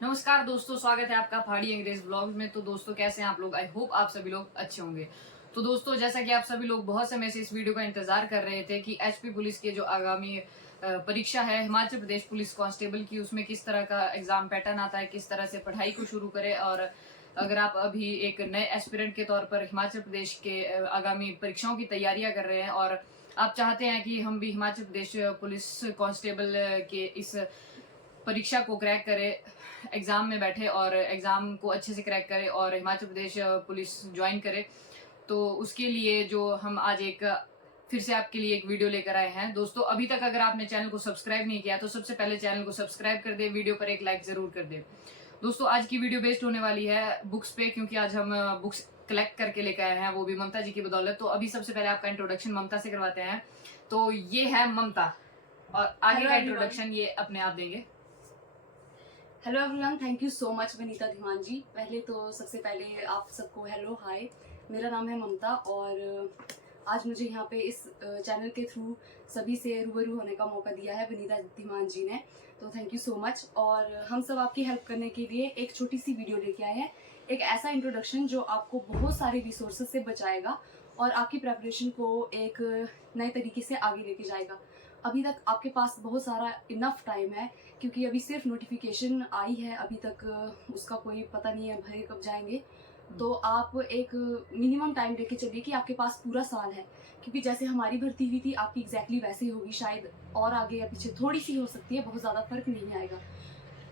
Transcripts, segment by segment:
नमस्कार दोस्तों, स्वागत है आपका पहाड़ी अंग्रेज ब्लॉग में। तो दोस्तों, कैसे हैं आप लोग? आई होप आप सभी लोग अच्छे होंगे। तो दोस्तों, जैसा कि आप सभी लोग बहुत समय से इस वीडियो का इंतजार कर रहे थे कि एचपी पुलिस के जो आगामी परीक्षा है हिमाचल प्रदेश पुलिस कांस्टेबल की, उसमें किस तरह का एग्जाम पैटर्न आता है, किस तरह से पढ़ाई को शुरू करें। और अगर आप अभी एक नए एस्पिरेंट के तौर पर हिमाचल प्रदेश के आगामी परीक्षाओं की तैयारियां कर रहे हैं और आप चाहते हैं कि हम भी हिमाचल प्रदेश पुलिस कांस्टेबल के इस परीक्षा को क्रैक करें, एग्जाम में बैठे और एग्जाम को अच्छे से क्रैक करें और हिमाचल प्रदेश पुलिस ज्वाइन करें, तो उसके लिए जो हम आज एक फिर से आपके लिए एक वीडियो लेकर आए हैं। दोस्तों, अभी तक अगर आपने चैनल को सब्सक्राइब नहीं किया तो सबसे पहले चैनल को सब्सक्राइब कर दे, वीडियो पर एक लाइक जरूर कर दे। दोस्तों, आज की वीडियो बेस्ड होने वाली है बुक्स पे, क्योंकि आज हम बुक्स कलेक्ट करके लेकर आए हैं, वो भी ममता जी की बदौलत। तो अभी सबसे पहले आपका इंट्रोडक्शन ममता से करवाते हैं। तो ये है ममता और आगे का इंट्रोडक्शन ये अपने आप देंगे। Hello everyone, thank you so much Vanita Dhiman ji. पहले तो सबसे पहले आप सबको हेलो हाय, मेरा नाम है ममता और आज मुझे यहाँ पे इस चैनल के थ्रू सभी से रूबरू होने का मौका दिया है वनीता धीमान जी ने, तो थैंक यू सो मच। और हम सब आपकी हेल्प करने के लिए एक छोटी सी वीडियो लेके आए हैं, एक ऐसा इंट्रोडक्शन जो आपको बहुत सारे रिसोर्सेज से बचाएगा और आपकी प्रेपरेशन को एक नए तरीके से आगे लेके जाएगा। अभी तक आपके पास बहुत सारा इनफ टाइम है, क्योंकि अभी सिर्फ नोटिफिकेशन आई है, अभी तक उसका कोई पता नहीं है भरे कब जाएंगे। तो आप एक मिनिमम टाइम लेके चलिए कि आपके पास पूरा साल है, क्योंकि जैसे हमारी भर्ती हुई थी आपकी एग्जैक्टली वैसे ही होगी, शायद और आगे या पीछे थोड़ी सी हो सकती है, बहुत ज़्यादा फर्क नहीं आएगा।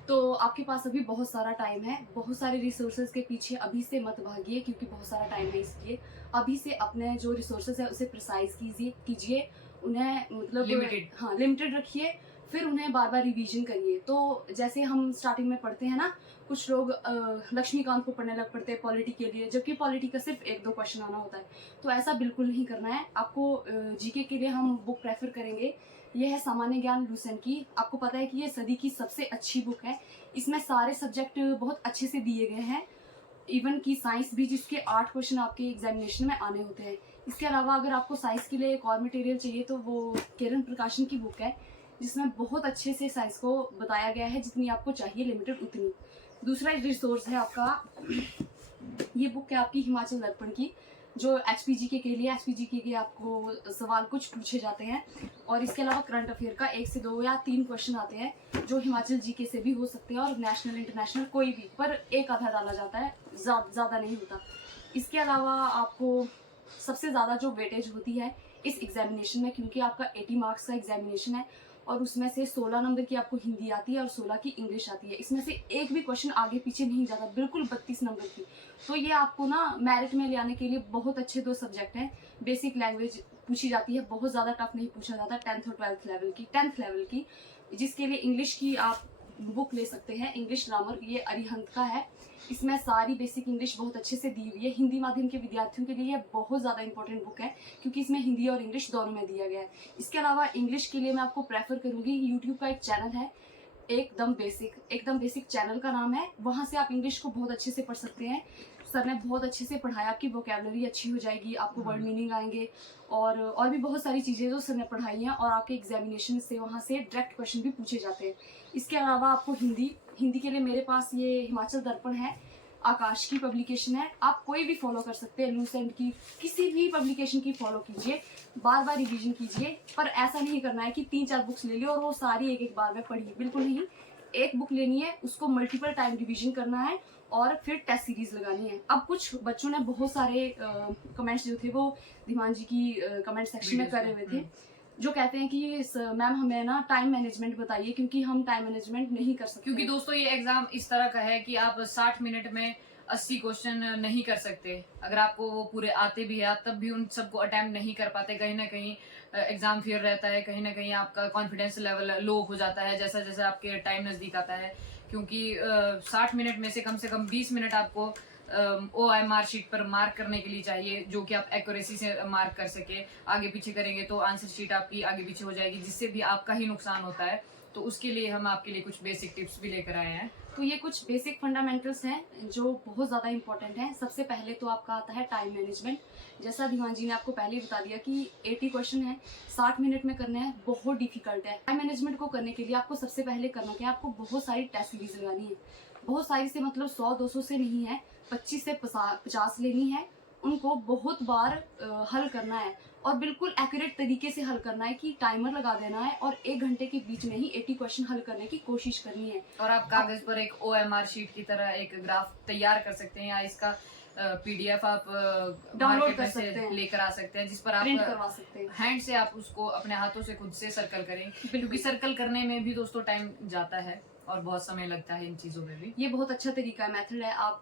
तो आपके पास अभी बहुत सारा टाइम है, बहुत सारे रिसोर्सेज के पीछे अभी से मत भागिए, क्योंकि बहुत सारा टाइम है, इसलिए अभी से अपने जो रिसोर्सेज है उसे प्रिसाइज कीजिए, उन्हें मतलब लिमिटेड रखिए, फिर उन्हें बार बार रिवीजन करिए। तो जैसे हम स्टार्टिंग में पढ़ते हैं ना, कुछ लोग लक्ष्मीकांत को पढ़ने लग पड़ते हैं पॉलिटी के लिए, जबकि पॉलिटी का सिर्फ 1-2 क्वेश्चन आना होता है। तो ऐसा बिल्कुल नहीं करना है आपको। जीके के लिए हम बुक प्रेफर करेंगे, ये है सामान्य ज्ञान लूसेंट की। आपको पता है कि ये सदी की सबसे अच्छी बुक है, इसमें सारे सब्जेक्ट बहुत अच्छे से दिए गए हैं, इवन की साइंस भी, जिसके 8 क्वेश्चन आपके एग्जामिनेशन में आने होते हैं। इसके अलावा अगर आपको साइंस के लिए एक और मटेरियल चाहिए तो वो किरण प्रकाशन की बुक है, जिसमें बहुत अच्छे से साइंस को बताया गया है, जितनी आपको चाहिए लिमिटेड उतनी। दूसरा रिसोर्स है आपका, ये बुक है आपकी हिमाचल दर्पण की, जो एचपीजीके के लिए, एचपीजीके के आपको सवाल कुछ पूछे जाते हैं, और इसके अलावा करंट अफेयर का 1 से 2 या 3 क्वेश्चन आते हैं, जो हिमाचल जीके से भी हो सकते हैं और नेशनल इंटरनेशनल कोई भी, पर एक आधा डाला जाता है, ज़्यादा नहीं होता। इसके अलावा आपको सबसे ज़्यादा जो वेटेज होती है इस एग्जामिनेशन में, क्योंकि आपका 80 मार्क्स का एग्जामिनेशन है और उसमें से 16 नंबर की आपको हिंदी आती है और 16 की इंग्लिश आती है, इसमें से एक भी क्वेश्चन आगे पीछे नहीं जाता, बिल्कुल 32 नंबर की। तो ये आपको ना मेरिट में ले आने के लिए बहुत अच्छे 2 सब्जेक्ट हैं। बेसिक लैंग्वेज पूछी जाती है, बहुत ज़्यादा टफ नहीं पूछा जाता, 10th और 10th लेवल की, जिसके लिए इंग्लिश की आप बुक ले सकते हैं, इंग्लिश ग्रामर, ये अरिहंत का है। इसमें सारी बेसिक इंग्लिश बहुत अच्छे से दी हुई है। हिंदी माध्यम के विद्यार्थियों के लिए ये बहुत ज़्यादा इंपॉर्टेंट बुक है, क्योंकि इसमें हिंदी और इंग्लिश दोनों में दिया गया है। इसके अलावा इंग्लिश के लिए मैं आपको प्रेफर करूंगी, यूट्यूब का एक चैनल है एकदम बेसिक चैनल का नाम है, वहाँ से आप इंग्लिश को बहुत अच्छे से पढ़ सकते हैं। सर ने बहुत अच्छे से पढ़ाया, आपकी वोकेबलरी अच्छी हो जाएगी, आपको वर्ड मीनिंग आएंगे और भी बहुत सारी चीज़ें जो सर ने पढ़ाई हैं, और आपके एग्जामिनेशन से वहाँ से डायरेक्ट क्वेश्चन भी पूछे जाते हैं। इसके अलावा आपको हिंदी के लिए मेरे पास ये हिमाचल दर्पण है, आकाश की पब्लिकेशन है, आप कोई भी फॉलो कर सकते हैं, लूसेंट की किसी भी पब्लिकेशन की फॉलो कीजिए, बार बार रिवीजन कीजिए, पर ऐसा नहीं करना है कि 3-4 बुक्स ले ली और वो सारी एक बार में पढ़ी, बिल्कुल नहीं। एक बुक लेनी है, उसको मल्टीपल टाइम रिवीजन करना है और फिर टेस्ट सीरीज लगानी है। अब कुछ बच्चों ने बहुत सारे कमेंट्स जो थे वो धीमान जी की कमेंट सेक्शन में करे हुए थे, जो कहते हैं कि मैम हमें ना टाइम मैनेजमेंट बताइए, क्योंकि हम टाइम मैनेजमेंट नहीं कर सकते। क्योंकि दोस्तों, ये एग्जाम इस तरह का है कि आप 60 मिनट में 80 क्वेश्चन नहीं कर सकते। अगर आपको वो पूरे आते भी है तब भी उन सबको अटेम्प्ट नहीं कर पाते, कहीं ना कहीं एग्जाम फेयर रहता है, कहीं ना कहीं आपका कॉन्फिडेंस लेवल लो हो जाता है जैसा जैसा आपके टाइम नजदीक आता है। क्योंकि 60 मिनट में से कम 20 मिनट आपको OMR शीट पर मार्क करने के लिए चाहिए, जो कि आप एक्यूरेसी से मार्क कर सके। आगे पीछे करेंगे तो आंसर शीट आपकी आगे पीछे हो जाएगी, जिससे भी आपका ही नुकसान होता है। तो उसके लिए हम आपके लिए कुछ बेसिक टिप्स भी लेकर आए हैं। तो ये कुछ बेसिक फंडामेंटल्स हैं जो बहुत ज़्यादा इंपॉर्टेंट हैं। सबसे पहले तो आपका आता है टाइम मैनेजमेंट। जैसा धीमान जी ने आपको पहले ही बता दिया कि 80 क्वेश्चन है, 60 मिनट में करने हैं, बहुत डिफिकल्ट है। टाइम मैनेजमेंट को करने के लिए आपको सबसे पहले करना क्या है, आपको बहुत सारी टेस्ट सीरीज लगानी है। बहुत सारी से मतलब 100-200 से नहीं है, 25 से 50 लेनी है, उनको बहुत बार हल करना है और बिल्कुल एक्यूरेट तरीके से हल करना है कि टाइमर लगा देना है और 1 घंटे के बीच में ही 80 क्वेश्चन हल करने की कोशिश करनी है। और आप कागज पर एक OMR शीट की तरह एक ग्राफ तैयार कर सकते हैं या इसका PDF आप डाउनलोड मार्केट कर में से सकते हैं, लेकर आ सकते हैं, जिस पर प्रिंट आप करवा सकते हैं। हैंड से आप उसको अपने हाथों से खुद से सर्कल करें, क्योंकि सर्कल करने में भी दोस्तों टाइम जाता है और बहुत समय लगता है इन चीजों में भी। ये बहुत अच्छा तरीका है, मेथड है। आप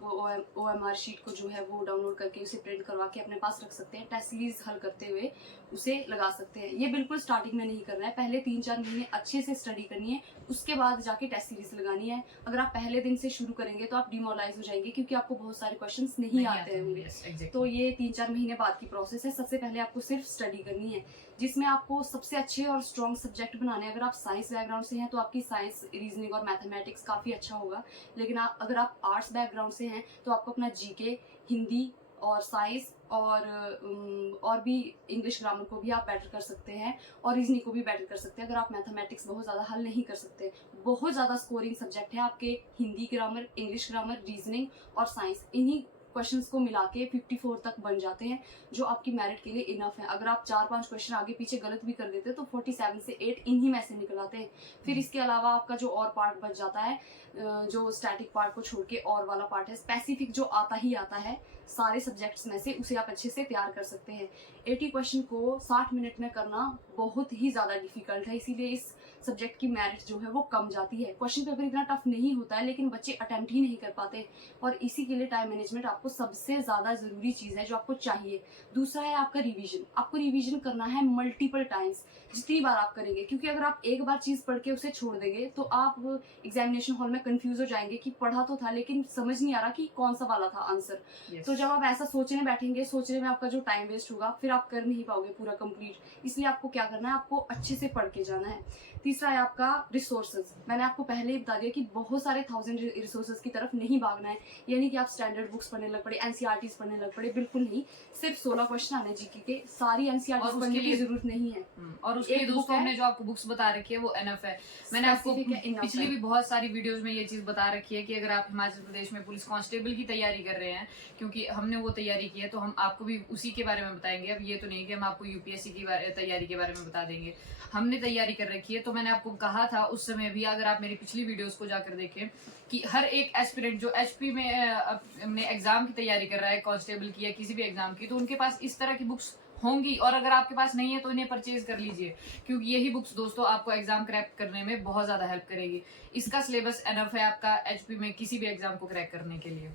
OMR शीट को जो है वो डाउनलोड करके उसे प्रिंट करवा के अपने पास रख सकते हैं, टेस्ट सीरीज हल करते हुए उसे लगा सकते हैं। ये बिल्कुल स्टार्टिंग में नहीं करना है, पहले 3-4 महीने अच्छे से स्टडी करनी है, उसके बाद जाके टेस्ट सीरीज लगानी है। अगर आप पहले दिन से शुरू करेंगे तो आप डिमोरलाइज हो जाएंगे, क्योंकि आपको बहुत सारे क्वेश्चन नहीं आते होंगे। exactly. तो ये 3-4 महीने बाद की प्रोसेस है। सबसे पहले आपको सिर्फ स्टडी करनी है, जिसमें आपको सबसे अच्छे और स्ट्रॉन्ग सब्जेक्ट बनाने हैं। अगर आप साइंस बैकग्राउंड से हैं तो आपकी साइंस, रीजनिंग और मैथमेटिक्स काफ़ी अच्छा होगा, लेकिन अगर आप आर्ट्स बैकग्राउंड से हैं तो आपको अपना GK, हिंदी और साइंस और भी इंग्लिश ग्रामर को भी आप बेटर कर सकते हैं और रीजनिंग को भी बेटर कर सकते हैं। अगर आप मैथमेटिक्स बहुत ज़्यादा हल नहीं कर सकते, बहुत ज़्यादा स्कोरिंग सब्जेक्ट है आपके Hindi grammar, English grammar, reasoning और साइंस, इन्हीं क्वेश्चंस को मिला के 54 तक बन जाते हैं, जो आपकी मेरिट के लिए इनफ है। अगर आप 4-5 क्वेश्चन आगे पीछे गलत भी कर देते हैं तो 47 से 8 इन्हीं में से निकल आते हैं। फिर इसके अलावा आपका जो और पार्ट बच जाता है, जो स्टैटिक पार्ट को छोड़ के और वाला पार्ट है, स्पेसिफिक जो आता ही आता है सारे सब्जेक्ट्स में से, उसे आप अच्छे से तैयार कर सकते हैं। 80 क्वेश्चन को 60 मिनट में करना बहुत ही ज़्यादा डिफिकल्ट है, इसीलिए इस सब्जेक्ट की मेरिट जो है वो कम जाती है। क्वेश्चन पेपर इतना टफ नहीं होता है, लेकिन बच्चे अटेम्प्ट ही नहीं कर पाते, और इसी के लिए टाइम मैनेजमेंट आपको सबसे ज़्यादा ज़रूरी चीज़ है जो आपको चाहिए। दूसरा है आपका रिवीजन। आपको रिवीजन करना है मल्टीपल टाइम्स, जितनी बार आप करेंगे, क्योंकि अगर आप एक बार चीज़ पढ़ के उसे छोड़ देंगे तो आप एग्जामिनेशन हॉल में कंफ्यूज हो जाएंगे कि पढ़ा तो था लेकिन समझ नहीं आ रहा कि कौन सा वाला था आंसर। तो जब आप ऐसा सोचने बैठेंगे, सोचने में आपका जो टाइम वेस्ट होगा, फिर आप कर नहीं पाओगे पूरा कंप्लीट। इसलिए आपको क्या करना है, आपको अच्छे से पढ़ के जाना है। तीसरा है आपका रिसोर्सेज। मैंने आपको पहले ही बता दिया कि बहुत सारे 1000 रिसोर्सेज की तरफ नहीं भागना है। यानी कि आप स्टैंडर्ड बुक्स पढ़ने लग पड़े, NCERTs पढ़ने लग पड़े, बिल्कुल नहीं। सिर्फ 16 क्वेश्चन आने GK के, सारी NCERTs पढ़ने की जरूरत नहीं है। और उसके लिए दोस्तों हमने जो आपको बुक्स बता रखी है वो एनफ है। मैंने आपको पिछली भी बहुत सारी वीडियोस में ये चीज बता रखी है कि अगर आप हिमाचल प्रदेश में पुलिस कांस्टेबल की तैयारी कर रहे हैं, क्योंकि हमने वो तैयारी की है, तो हम आपको भी उसी के बारे में बताएंगे। अब ये तो नहीं कि हम आपको UPSC की तैयारी के बारे में बता देंगे, हमने तैयारी कर रखी है। तो मैंने आपको कहा था उस समय भी, अगर आप मेरी पिछली वीडियोस को जाकर देखें, कि हर एक एस्पिरेंट जो HP में अपने एग्जाम की तैयारी कर रहा है, कांस्टेबल की या किसी भी एग्जाम की, तो उनके पास इस तरह की बुक्स होंगी। और अगर आपके पास नहीं है तो इन्हें परचेज कर लीजिए, क्योंकि यही बुक्स दोस्तों आपको एग्जाम क्रैक करने में बहुत ज्यादा हेल्प करेगी। इसका सिलेबस एनफ है आपका HP में किसी भी एग्जाम को क्रैक करने के लिए।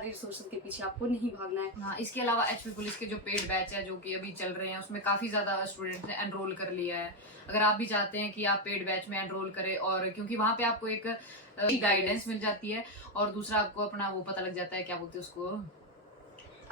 रिसोर्सेज के पीछे आपको नहीं भागना है। हाँ, इसके अलावा HP पुलिस के जो पेड बैच है जो कि अभी चल रहे हैं, उसमें काफी ज्यादा स्टूडेंट्स ने एनरोल कर लिया है। अगर आप भी चाहते हैं कि आप पेड बैच में एनरोल करें, और क्योंकि वहाँ पे आपको एक गाइडेंस मिल जाती है, और दूसरा आपको अपना वो पता लग जाता है, क्या बोलते हैं उसको,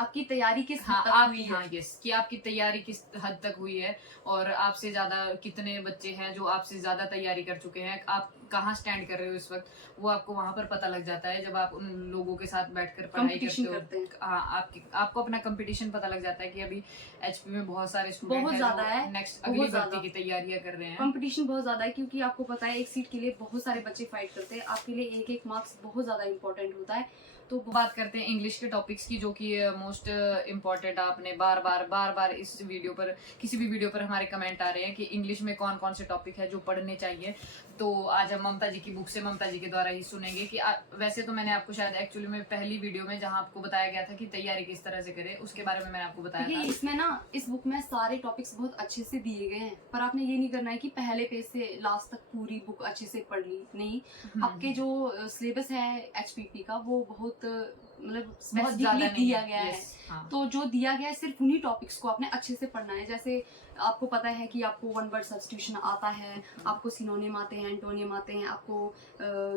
आपकी तैयारी किस हाँ, हद तक हुई है। हाँ यस, कि आपकी तैयारी किस हद तक हुई है, और आपसे ज्यादा कितने बच्चे हैं जो आपसे ज्यादा तैयारी कर चुके हैं, आप कहाँ स्टैंड कर रहे हो इस वक्त, वो आपको वहां पर पता लग जाता है। जब आप उन लोगों के साथ बैठकर पढ़ाई करते हो, हाँ, आपको अपना कंपटीशन पता लग जाता है कि अभी HP में बहुत सारे स्टूडेंट बहुत ज्यादा है, नेक्स्ट अगली भर्ती की तैयारियां कर रहे हैं। कंपटीशन बहुत ज्यादा है, क्योंकि आपको पता है एक सीट के लिए बहुत सारे बच्चे फाइट करते हैं। आपके लिए एक एक मार्क्स बहुत ज्यादा इंपॉर्टेंट होता है। तो बात करते हैं इंग्लिश के टॉपिक्स की, जो कि मोस्ट इम्पोर्टेंट। आपने बार बार इस वीडियो पर, किसी भी वीडियो पर हमारे कमेंट आ रहे हैं कि इंग्लिश में कौन कौन से टॉपिक है जो पढ़ने चाहिए। तो आज हम ममता जी की बुक से, ममता जी के द्वारा ही सुनेंगे कि वैसे तो मैंने आपको शायद एक्चुअली में पहली वीडियो में जहां आपको बताया गया था कि तैयारी किस तरह से करें, उसके बारे में मैंने आपको बताया था। इसमें ना, इस बुक में सारे टॉपिक्स बहुत अच्छे से दिए गए हैं, पर आपने ये नहीं करना है कि पहले पेज से लास्ट तक पूरी बुक अच्छे से पढ़ ली। नहीं, आपके जो सिलेबस है HPP का, वो बहुत मतलब स्पेसिफिकली दिया गया है। हाँ। तो जो दिया गया है सिर्फ उन्हीं टॉपिक्स को आपने अच्छे से पढ़ना है। जैसे आपको पता है कि आपको वन वर्ड सब्स्टिट्यूशन आता है, आपको सिनोनिम आते हैं, एंटोनियम आते हैं, आपको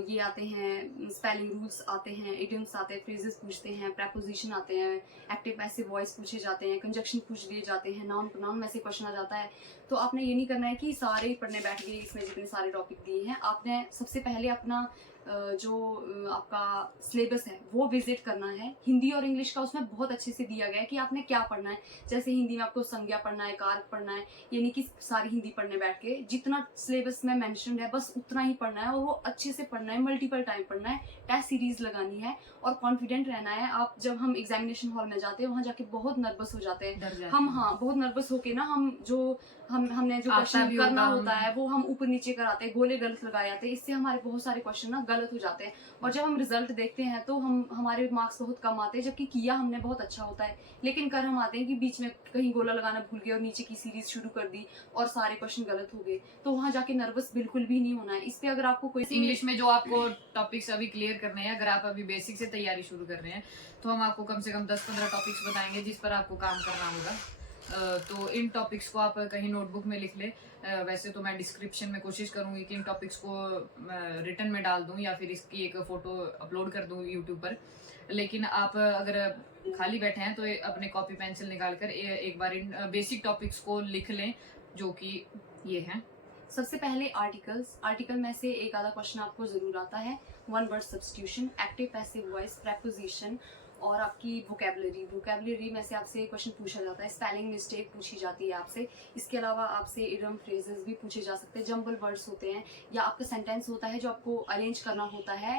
ये आते हैं, स्पेलिंग रूल्स आते हैं, इडियम्स आते हैं, फ्रेजेस पूछते हैं, प्रेपोजिशन आते हैं, एक्टिव पैसिव वॉइस पूछे जाते हैं, कंजक्शन पूछ लिए जाते हैं, नाउन प्रोनाउन में से क्वेश्चन आ जाता है। तो आपने ये नहीं करना है कि सारे पढ़ने बैठ गए, इसमें जितने सारे टॉपिक दिए हैं। आपने सबसे पहले अपना जो आपका सिलेबस है वो विजिट करना है। हिंदी और इंग्लिश का उसमें बहुत अच्छे से दिया गया है कि आपने क्या पढ़ना है। जैसे हिंदी में आपको संज्ञा पढ़ना है, कारक पढ़ना है, यानी कि सारी हिंदी पढ़ने बैठ के जितना सिलेबस में मेंशन है बस उतना ही पढ़ना है, और वो अच्छे से पढ़ना है, मल्टीपल टाइम पढ़ना है, टेस्ट सीरीज लगानी है और कॉन्फिडेंट रहना है। आप जब हम एग्जामिनेशन हॉल में जाते हैं वहाँ जाके बहुत नर्वस हो जाते हैं हम, हाँ बहुत नर्वस होके ना हम जो हमने जो क्वेश्चन करना होता है वो हम ऊपर नीचे कराते हैं, गोले गलत लगाए जाते हैं, इससे हमारे बहुत सारे क्वेश्चन ना गलत हो जाते हैं। और जब हम रिजल्ट देखते हैं तो हमारे मार्क्स बहुत कम आते हैं, जबकि किया हमने बहुत अच्छा होता है, लेकिन कर हम आते हैं कि बीच में कहीं गोला लगाना भूल गए और नीचे की सीरीज शुरू कर दी और सारे क्वेश्चन गलत हो गए। तो वहाँ जाके नर्वस बिल्कुल भी नहीं होना है। इस पे अगर आपको कोई इंग्लिश में जो आपको टॉपिक्स अभी क्लियर करने हैं, अगर आप अभी बेसिक से तैयारी शुरू कर रहे हैं तो हम आपको कम से कम 10-15 टॉपिक्स बताएंगे जिस पर आपको काम करना होगा। तो इन टॉपिक्स को आप कहीं नोटबुक में लिख ले। वैसे तो मैं डिस्क्रिप्शन में कोशिश करूंगी कि इन टॉपिक्स को रिटन में डाल दूं या फिर इसकी एक फोटो अपलोड कर दूं यूट्यूब पर, लेकिन आप अगर खाली बैठे हैं तो अपने कॉपी पेंसिल निकाल कर एक बार इन बेसिक टॉपिक्स को लिख लें, जो कि ये हैं। सबसे पहले आर्टिकल में से एक आधा क्वेश्चन आपको जरूर आता है। One word substitution, active passive voice, preposition और आपकी वोकेबलरी में से आपसे क्वेश्चन पूछा जाता है। स्पेलिंग मिस्टेक पूछी जाती है आपसे। इसके अलावा आपसे इडियम फ्रेजेस भी पूछे जा सकते हैं। जंबल वर्ड्स होते हैं या आपका सेंटेंस होता है जो आपको अरेंज करना होता है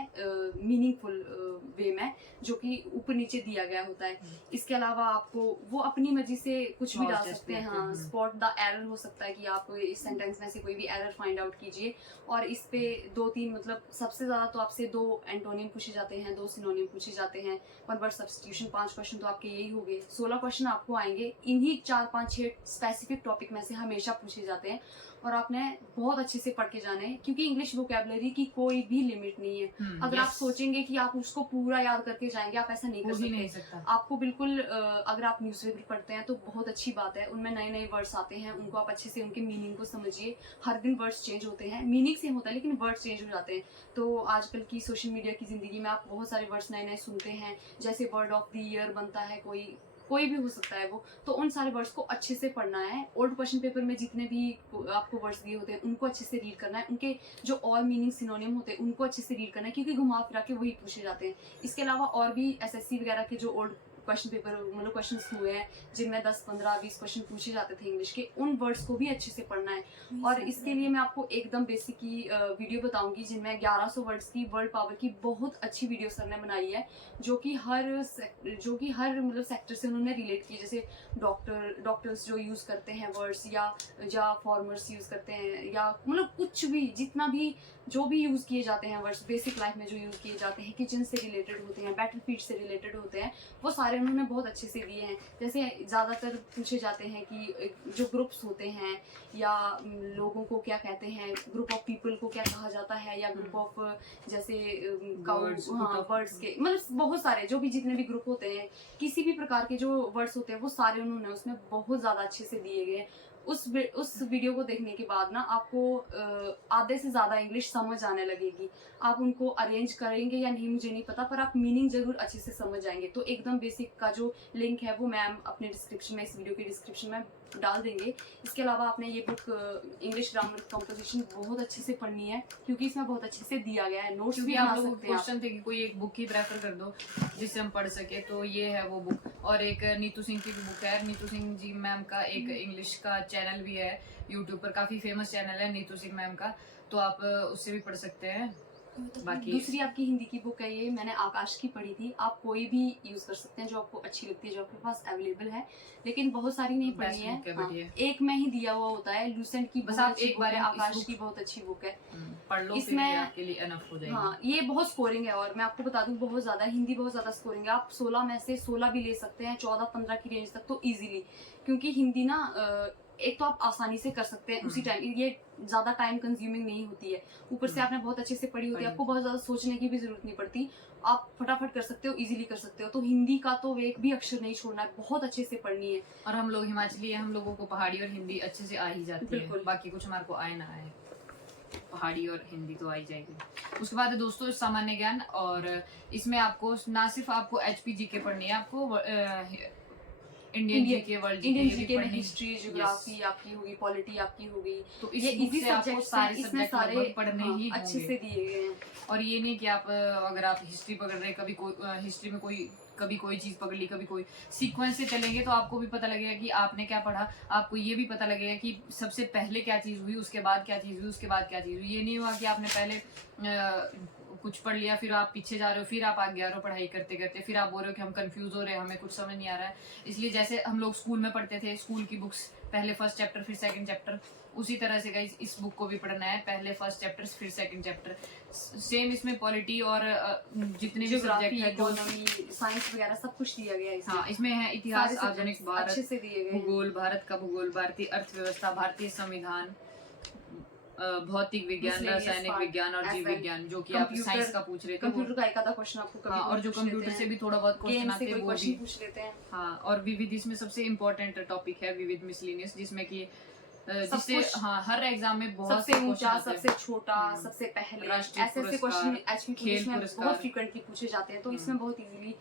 मीनिंगफुल वे में, जो कि ऊपर नीचे दिया गया होता है। इसके अलावा आपको वो अपनी मर्जी से कुछ भी डाल सकते हैं। हाँ, स्पॉट द एरर हो सकता है कि आप इस सेंटेंस में से कोई भी एरर फाइंड आउट कीजिए। और इस पे 2-3 मतलब सबसे ज्यादा तो आपसे 2 एंटोनिम पूछे जाते हैं, 2 सिनोनिम पूछे जाते हैं। वन वर्ड सब्स्टिट्यूशन 5 क्वेश्चन तो आपके यही हो गए। 16 क्वेश्चन आपको आएंगे। इन्हीं 4-5-6 स्पेसिफिक टॉपिक में से हमेशा पूछे जाते हैं और आपने बहुत अच्छे से पढ़ के जाना है, क्योंकि इंग्लिश वोकेबलरी की कोई भी लिमिट नहीं है। अगर आप सोचेंगे कि आप उसको पूरा याद करके जाएंगे, आप ऐसा नहीं कर सकते। आपको बिल्कुल अगर आप न्यूज़पेपर पढ़ते हैं तो बहुत अच्छी बात है, उनमें नए नए वर्ड्स आते हैं, उनको आप अच्छे से उनके मीनिंग को समझिए। हर दिन वर्ड्स चेंज होते हैं, मीनिंग सेम होता है लेकिन वर्ड्स चेंज हो जाते हैं। तो आजकल की सोशल मीडिया की जिंदगी में आप बहुत सारे वर्ड्स नए नए सुनते हैं, जैसे वर्ड ऑफ द ईयर बनता है, कोई भी हो सकता है वो। तो उन सारे वर्ड्स को अच्छे से पढ़ना है। ओल्ड क्वेश्चन पेपर में जितने भी आपको वर्ड्स दिए होते हैं उनको अच्छे से रीड करना है। उनके जो और मीनिंग सिनोनिम होते हैं उनको अच्छे से रीड करना है, क्योंकि घुमा फिरा के वही पूछे जाते हैं। इसके अलावा और भी एसएससी वगैरह के जो ओल्ड क्वेश्चन पेपर मतलब क्वेश्चन हुए हैं जिनमें 10, 15, 20 क्वेश्चन पूछे जाते थे इंग्लिश के, उन वर्ड्स को भी अच्छे से पढ़ना है। और इसके लिए मैं आपको एकदम बेसिक की वीडियो बताऊंगी, जिनमें 1100 वर्ड्स की वर्ड पावर की बहुत अच्छी वीडियो सर ने बनाई है, जो कि हर मतलब सेक्टर से उन्होंने रिलेट की। जैसे डॉक्टर्स जो यूज करते हैं वर्ड्स, या फार्मर्स यूज करते हैं, या मतलब कुछ भी जितना भी जो भी यूज किए जाते हैं वर्ड्स बेसिक लाइफ में जो यूज किए जाते हैं, किचन से रिलेटेड होते हैं, बैटलफील्ड से रिलेटेड होते हैं, वो सारे उन्होंने बहुत अच्छे से दिए हैं। जैसे ज्यादातर पूछे जाते हैं कि जो ग्रुप्स होते हैं या लोगों को क्या कहते हैं, ग्रुप ऑफ पीपल को क्या कहा जाता है, या ग्रुप ऑफ जैसे वर्ड्स के मतलब बहुत सारे जो भी जितने भी ग्रुप होते हैं, किसी भी प्रकार के जो वर्ड्स होते हैं वो सारे उन्होंने उसमें बहुत ज्यादा अच्छे से दिए गए। उस वीडियो को देखने के बाद ना आपको आधे से ज्यादा इंग्लिश समझ आने लगेगी। आप उनको अरेंज करेंगे या नहीं मुझे नहीं पता, पर आप मीनिंग जरूर अच्छे से समझ जाएंगे। तो एकदम बेसिक का जो लिंक है वो मैम अपने डिस्क्रिप्शन में, इस वीडियो के डिस्क्रिप्शन में डाल देंगे। इसके अलावा आपने ये बुक इंग्लिश ग्रामर कंपोजिशन बहुत अच्छे से पढ़नी है, क्योंकि इसमें बहुत अच्छे से दिया गया है। नोट्स भी बना सकते हैं। क्वेश्चन थे कि कोई एक बुक ही प्रेफर कर दो जिससे हम पढ़ सके, तो ये है वो बुक। और एक नीतू सिंह की बुक है। नीतू सिंह जी मैम का एक इंग्लिश का चैनल भी है यूट्यूब पर, काफी फेमस चैनल है नीतू सिंह मैम का, तो आप उससे भी पढ़ सकते हैं। बाकी दूसरी आपकी हिंदी की बुक है, ये मैंने आकाश की पढ़ी थी। आप कोई भी यूज कर सकते हैं जो आपको अच्छी लगती है, जो आपके पास अवेलेबल है, लेकिन बहुत सारी नहीं पढ़ी है। हाँ, एक में ही दिया हुआ होता है लूसेंट की, बस आप एक बार आकाश की बहुत अच्छी बुक है, पढ़ लो, इसमें आपके लिए एनफ हो जाएगी। हाँ, ये बहुत स्कोरिंग है और मैं आपको बता दूं बहुत ज्यादा हिंदी बहुत ज्यादा स्कोरिंग है। आप 16 में से 16 भी ले सकते हैं, 14-15 की रेंज तक तो इजीली, क्योंकि हिंदी ना एक तो आप आसानी से कर सकते हैं उसी टाइम, ये ज्यादा टाइम कंज्यूमिंग नहीं होती है, ऊपर से आपने बहुत अच्छे से पढ़ी होती है, आपको बहुत ज्यादा सोचने की भी जरूरत नहीं पड़ती, आप फटाफट कर सकते हो, इजीली कर सकते हो। तो हिंदी का तो एक भी अक्षर नहीं छोड़ना है, बहुत अच्छे से पढ़नी है। और हम लोग हिमाचली है, हम लोगों को पहाड़ी और हिंदी अच्छे से आ ही जाती है, बाकी कुछ हमारे को आए ना आए, पहाड़ी और हिंदी तो आई जाएगी। उसके बाद है दोस्तों सामान्य ज्ञान, और इसमें आपको ना सिर्फ आपको HPG के पढ़नी है, आपको Indian GK, world Indian GK GK में पढ़नी। हिस्ट्री, ज्योग्राफी आपकी होगी, पॉलिटी आपकी होगी। तो इस ये बुक इजी से आपको सब्जेक्ट्स सारे इसमें सब्जेक्ट सारे लगभग पढ़ने ही अच्छे होंगे। से दिए गए हैं। और ये नहीं कि आप अगर आप हिस्ट्री पकड़ रहे हैं, कभी कोई हिस्ट्री में कभी कोई चीज पकड़ ली, कभी कोई सीक्वेंस से चलेंगे तो आपको भी पता लगेगा कि आपने क्या पढ़ा। आपको ये भी पता लगेगा कि सबसे पहले क्या चीज हुई, उसके बाद क्या चीज हुई, उसके बाद क्या चीज हुई। ये नहीं हुआ कि आपने पहले कुछ पढ़ लिया, फिर आप पीछे जा रहे हो, फिर आप आगे आ रहे हो पढ़ाई करते करते, फिर आप बोल रहे हो कि हम कंफ्यूज हो रहे हैं, हमें कुछ समझ नहीं आ रहा है। इसलिए जैसे हम लोग स्कूल में पढ़ते थे, स्कूल की बुक्स, पहले फर्स्ट चैप्टर फिर सेकंड चैप्टर, उसी तरह से गाइस इस बुक को भी पढ़ना है, पहले फर्स्ट चैप्टर फिर सेकंड चैप्टर। सेम इसमें पॉलिटी और जितने भी सब्जेक्ट है, जो इकोनॉमी, साइंस वगैरह सब कुछ दिया गया है इसमें। हाँ, इसमें है इतिहास, सारे आधुनिक subjects अच्छे भारत, से दिए गए हैं। भूगोल, भारत का भूगोल, भारतीय अर्थव्यवस्था, भारतीय संविधान, भौतिक विज्ञान, Miscellaneous रासायनिक part, विज्ञान और as जीव well। विज्ञान, जो कि आप Computer- साइंस का पूछ रहे थे वो। कंप्यूटर का एक आधा क्वेश्चन आपको कभी हाँ, और जो पूछ लेते कंप्यूटर हैं। से भी थोड़ा बहुत क्वेश्चन गेम से आते हैं कोई वो क्वेश्चन भी। पूछ लेते हैं। हाँ, और विविध इसमें सबसे इम्पोर्टेंट टॉपिक है विविध मिसलिनियस, जिसमें कि जिससे कुछ- हाँ हर एग्जाम में बहुत सबसे से ऊंचा, क्वेश्चन आते हैं। सबसे छोटा, सबसे पहले, राष्ट्रीय ऐसे पुरस्कार, क्वेश्चन एचपी खेल पुलिस में पुरस्कार। बहुत फ्रीक्वेंटली पूछे जाते हैं। तो इसमें बहुत इजीली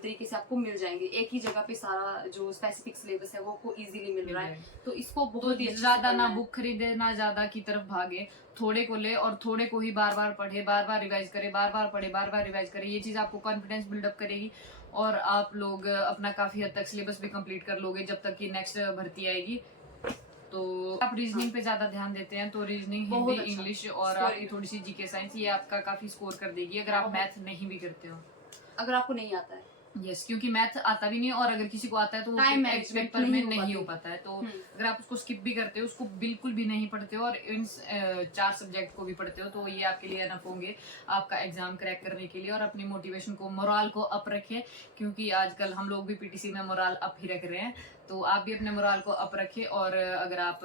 तरीके से आपको मिल जाएंगे। एक ही जगह पे सारा जो स्पेसिफिक सिलेबस है वो आपको इजीली मिल रहा है। तो इसको बहुत ही तो अच्छे से ज्यादा ना पढ़ना है। बुक खरीदे, ना ज्यादा की तरफ भागे, थोड़े को ले और थोड़े को ही बार बार पढ़े, बार बार रिवाइज करे, बार बार पढ़े, बार बार रिवाइज करे। ये चीज आपको कॉन्फिडेंस बिल्डअप करेगी और आप लोग अपना काफी हद तक सिलेबस भी कंप्लीट कर लोगे जब तक कि नेक्स्ट भर्ती आएगी। तो आप रीजनिंग पे ज्यादा ध्यान देते हैं, तो रीजनिंग, बहुत हिंदी, अच्छा। इंग्लिश और Scoring। आपकी थोड़ी सी जीके साइंस, ये आपका काफी स्कोर कर देगी अगर आप मैथ नहीं भी करते हो। अगर आपको नहीं आता है यस, क्योंकि मैथ आता भी नहीं है और अगर किसी को आता है तो वो Time management पेपर में नहीं हो नहीं हो पाती। पाता है। तो हम्म। अगर आप उसको स्किप भी करते हो, उसको बिल्कुल भी नहीं पढ़ते हो और इन 4 सब्जेक्ट को भी पढ़ते हो, तो ये आपके लिए अनफ होंगे आपका एग्जाम क्रैक करने के लिए। और अपनी मोटिवेशन को, मोराल को अप रखें, क्योंकि आजकल हम लोग भी पीटीसी में मोराल अप ही रख रहे हैं। तो आप भी अपने मोराल को अप रखें। और अगर आप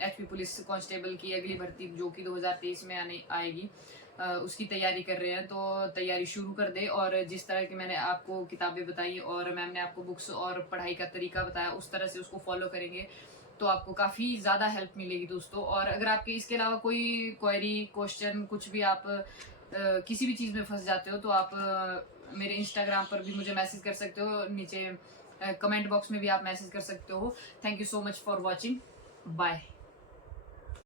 एचपी पुलिस कांस्टेबल की अगली भर्ती जो कि 2023 में आएगी, उसकी तैयारी कर रहे हैं, तो तैयारी शुरू कर दे। और जिस तरह की मैंने आपको किताबें बताई और मैम ने आपको बुक्स और पढ़ाई का तरीका बताया, उस तरह से उसको फॉलो करेंगे तो आपको काफ़ी ज़्यादा हेल्प मिलेगी दोस्तों। और अगर आपके इसके अलावा कोई क्वेरी, क्वेश्चन, कुछ भी आप किसी भी चीज़ में फंस जाते हो, तो आप मेरे इंस्टाग्राम पर भी मुझे मैसेज कर सकते हो, नीचे कमेंट बॉक्स में भी आप मैसेज कर सकते हो। Thank you so much for watching, bye.